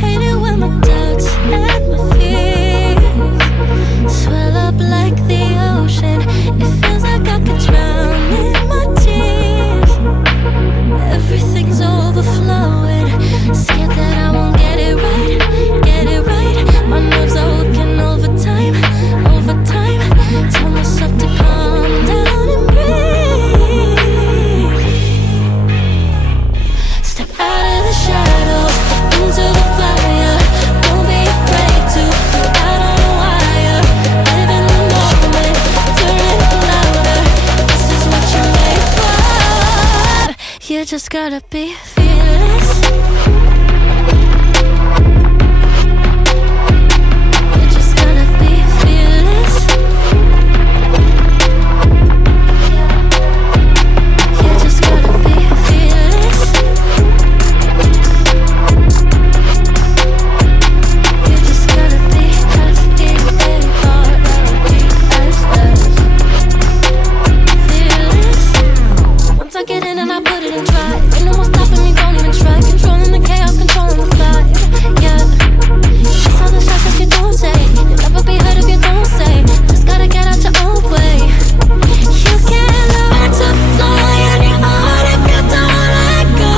Hate it when my doubts and my fears swell up like the ocean. It feels like I could drown in my tears. Everything's overflowing. Scared that I won't get it right, get it right. My nerves are working overtime, overtime. Tell myself to calm down and breathe. Step out of the shadows, into the fire. Don't be afraid to go out on a wire. Live in the moment, turn it up louder. This is what you're made for. You just gotta be fearless. You just gotta be fearless. You just gotta be fearless. You just gotta be F-E-A-R-L-E-S-S. Fearless. Once I get in and I put it in drive, ain't no more stopping me, don't even try. Controlling the chaos, controlling the vibe. Yeah. That's all the shots that you don't take. You'll never be heard if you don't say. Just gotta get out your own way. You can't learn to fly on your own if you don't let go.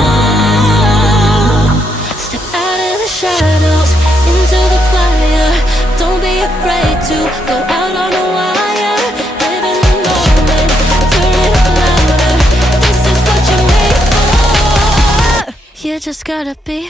Step out of the shadows, into the fire. Don't be afraid to go out on a wire. Live in the moment, turn it up louder. This is what you're made for. You just gotta be